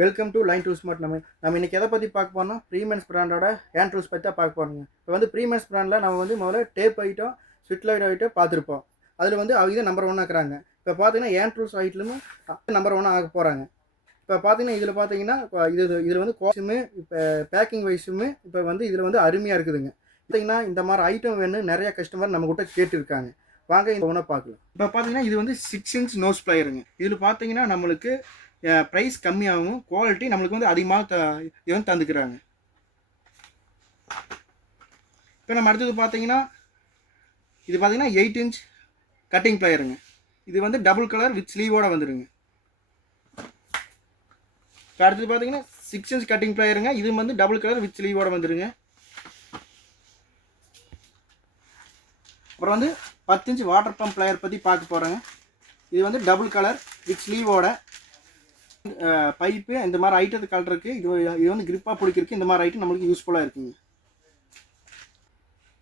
Welcome to line tools smart. நம்ம இன்னைக்கு எதை பற்றி பார்க்க போனோம், ப்ரீமென்ஸ் பிராண்டோட ஹேண்ட் டூல்ஸ் பற்றி தான் பார்க்க போகிறோங்க. இப்போ வந்து ப்ரீமென்ஸ் பிராண்டில் நம்ம வந்து முதல்ல டேப் ஐட்டம், ஸ்விட் லைட் ஐட்டம் பார்த்துருப்போம். அதில் வந்து அவங்க நம்பர் 1 ஆக்குறாங்க. இப்போ பார்த்தீங்கன்னா ஹேண்ட் டூல்ஸ் ஐட்லும் நம்பர் 1 ஆக போகிறாங்க. இப்போ பார்த்தீங்கன்னா இதில் பார்த்தீங்கன்னா இதில் வந்து குவாலிட்டியுமே இப்போ பேக்கிங் வைஸுமே இப்போ வந்து இதில் வந்து அருமையாக இருக்குதுங்க. பார்த்தீங்கன்னா இந்த மாதிரி ஐட்டம் வேணும் நிறைய கஸ்டமர் நம்மக்கிட்ட கேட்டுருக்காங்க. வாங்க இந்த ஒன்றா பார்க்கலாம். இப்போ பார்த்தீங்கன்னா இது வந்து 6 இன்ச் நோஸ் பிளேயருங்க. இதில் பார்த்தீங்கன்னா நம்மளுக்கு ப்ரைஸ் கம்மியாகவும் குவாலிட்டி நம்மளுக்கு வந்து அதிகமாக இது வந்து தந்துக்கிறாங்க. இப்போ நம்ம அடுத்தது பார்த்தீங்கன்னா இது பார்த்தீங்கன்னா 8 இன்ச் கட்டிங் பிளேயருங்க. இது வந்து டபுள் கலர் வித் ஸ்லீவோடு வந்துடுங்க. இப்போ அடுத்தது பார்த்தீங்கன்னா 6 இன்ச் கட்டிங் பிளேயருங்க. இது வந்து டபுள் கலர் வித் ஸ்லீவோடு வந்துடுங்க. அப்புறம் வந்து 10 இன்ச் வாட்டர் பம்ப் பிளேயர் பற்றி பார்க்க போகிறேங்க. இது வந்து டபுள் கலர் வித் ஸ்லீவோட பைப்பு இந்த மாதிரி ஐட்டத்தை கலருக்கு இது வந்து கிரிப்பாக பிடிக்கிறதுக்கு இந்த மாதிரி ஐட்டம் நம்மளுக்கு யூஸ்ஃபுல்லாக இருக்குங்க.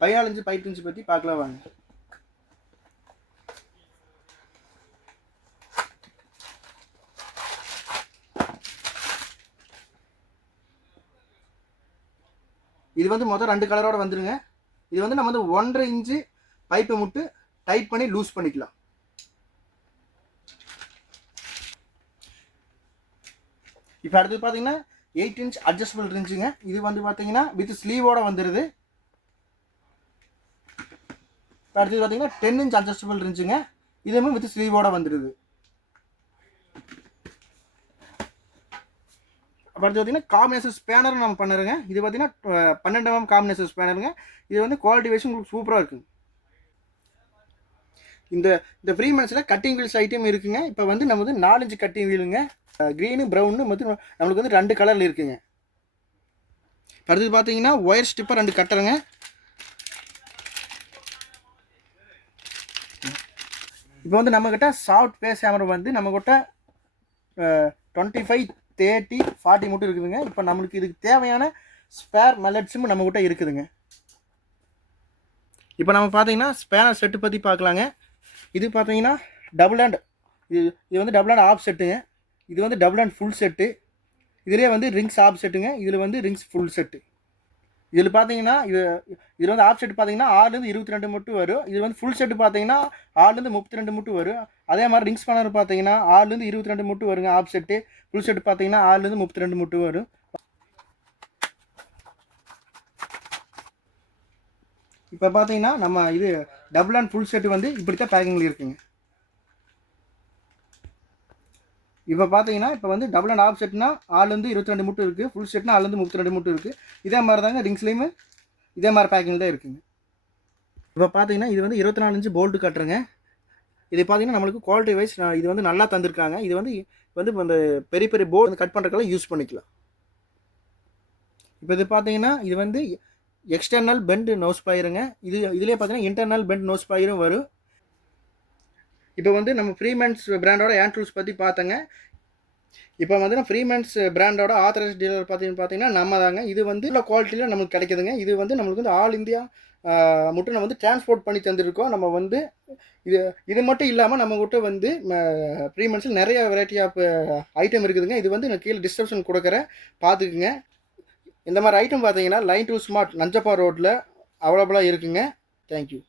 14 இன்ச் 5 இன்ச் பற்றி பார்க்கலாம் வாங்க. இது வந்து மொத்தம் 2 கலரோட வந்துடுங்க. இது வந்து நம்ம வந்து 1.5 இன்ச்சு பைப்பை முட்டு டைட் பண்ணி லூஸ் பண்ணிக்கலாம். இப்போ அடுத்தது பார்த்தீங்கன்னா 8 இன்ச் அட்ஜஸ்டபிள் இருந்துச்சுங்க. இது வந்து பார்த்தீங்கன்னா வித் ஸ்லீவோட வந்துடுது. இப்போ அடுத்தது பார்த்தீங்கன்னா 10 இன்ச் அட்ஜஸ்டபிள் இருந்துச்சுங்க. இதுவுமே வித் ஸ்லீவோட வந்துடுது. அப்போ அடுத்து பார்த்தீங்கன்னா காம்பினேஷன் ஸ்பேனர் நம்ம பண்ணுறோங்க. இது பார்த்தீங்கன்னா 12 mm காம்பினேஷன் ஸ்பேனருங்க. இது வந்து குவாலிட்டி வைஸ் உங்களுக்கு சூப்பராக இருக்குங்க. இந்த ப்ரீமென்ஸில் கட்டிங் வீல்ஸ் ஐட்டம் இருக்குங்க. இப்போ வந்து நம்ம வந்து 4 இன்ச் கட்டிங் வீலுங்க. க்ரீனு ப்ரௌனு மொத்தம் நம்மளுக்கு வந்து 2 கலரில் இருக்குங்க. அடுத்தது பார்த்தீங்கன்னா ஒயர் ஸ்டிப்பர் 2 கட்டுறங்க. இப்போ வந்து நம்மக்கிட்ட சாஃப்ட் பேஸ் ஹேமர் வந்து நம்மக்கிட்ட 25, 30, 40 மட்டும் இருக்குதுங்க. இப்போ நம்மளுக்கு இதுக்கு தேவையான ஸ்பேர் மல்லட்ஸும் நம்மக்கிட்ட இருக்குதுங்க. இப்போ நம்ம பார்த்தீங்கன்னா ஸ்பேனர் செட்டு பற்றி பார்க்கலாங்க. இது பார்த்தீங்கன்னா டபுள் ஹேண்ட், இது வந்து டபுள் ஹேண்ட் ஆஃப் செட்டுங்க. இது வந்து டபுள் அண்ட் ஃபுல் செட்டு. இதிலே வந்து ரிங்ஸ் ஆஃப் செட்டுங்க. இதில் வந்து ரிங்ஸ் ஃபுல் செட்டு. இதில் பார்த்தீங்கன்னா இதில் வந்து ஆஃப் செட்டு பார்த்தீங்கன்னா 6லேருந்து 22 மட்டும் வரும். இது வந்து ஃபுல் செட்டு பார்த்தீங்கன்னா 6லேருந்து 32 மட்டும் வரும். அதே மாதிரி ரிங்ஸ் ஸ்பேனர் பார்த்தீங்கன்னா 6லேருந்து 22 மட்டும் வருங்க ஆஃப் செட்டு. ஃபுல் செட்டு பார்த்தீங்கன்னா 6லேருந்து 32 மட்டும் வரும். இப்போ பார்த்தீங்கன்னா நம்ம இது டபுள் அண்ட் ஃபுல் செட்டு வந்து இப்படித்தான் பேக்கிங்கில் இருக்குங்க. இப்போ பார்த்தீங்கன்னா இப்போ வந்து டபுள் அண்ட் ஆஃப் செட்னா 6லேருந்து 22 மட்டும் இருக்குது. ஃபுல் செட்னா 6லேருந்து 32 மட்டும் இருக்குது. இதே மாதிரி தாங்க ரிங்ஸ்லேயுமே இதே மாதிரி பேக்கிங் தான் இருக்குங்க. இப்போ பார்த்தீங்கன்னா இது வந்து 24 இன்ச்சு போல்ட்டு கட்டுறங்க. இது பார்த்தீங்கன்னா நம்மளுக்கு குவாலிட்டி வைஸ் இது வந்து நல்லா தந்திருக்காங்க. இது வந்து அந்த பெரிய பெரிய போர்டு வந்து கட் பண்ணுறதுக்கெல்லாம் யூஸ் பண்ணிக்கலாம். இப்போ இது பார்த்தீங்கன்னா இது வந்து எக்ஸ்டர்னல் பெண்ட் நோஸ் பிளையருங்க. இதுலேயே பார்த்தீங்கன்னா இன்டர்னல் பெண்ட் நோஸ் பிளையரும் வரும். இப்போ வந்து நம்ம ப்ரீமென்ஸ் பிராண்டோட ஹேண்ட் டூல்ஸ் பற்றி பார்த்தங்க. இப்போ வந்து ப்ரீமென்ஸ் பிராண்டோட ஆத்தரைஸ் டீலர் பார்த்தீங்கன்னா நம்ம தாங்க. இது வந்து நல்ல குவாலிட்டியில் நம்மளுக்கு கிடைக்குதுங்க. இது வந்து நம்மளுக்கு வந்து ஆல் இந்தியா மட்டும் நம்ம வந்து டிரான்ஸ்போர்ட் பண்ணி தந்துருக்கோம். நம்ம வந்து இது மட்டும் இல்லாமல் நம்மகிட்ட வந்து ப்ரீமென்ஸில் நிறைய வெரைட்டி ஆஃப் ஐட்டம் இருக்குதுங்க. இது வந்து நான் கீழே டிஸ்கிரிப்ஷன் கொடுக்குறேன், பார்த்துக்குங்க. இந்த மாதிரி ஐட்டம் பார்த்தீங்கன்னா லைன் டூல்ஸ் ஸ்மார்ட் நஞ்சப்பா ரோட்டில் அவைலபிளாக இருக்குங்க. தேங்க்யூ.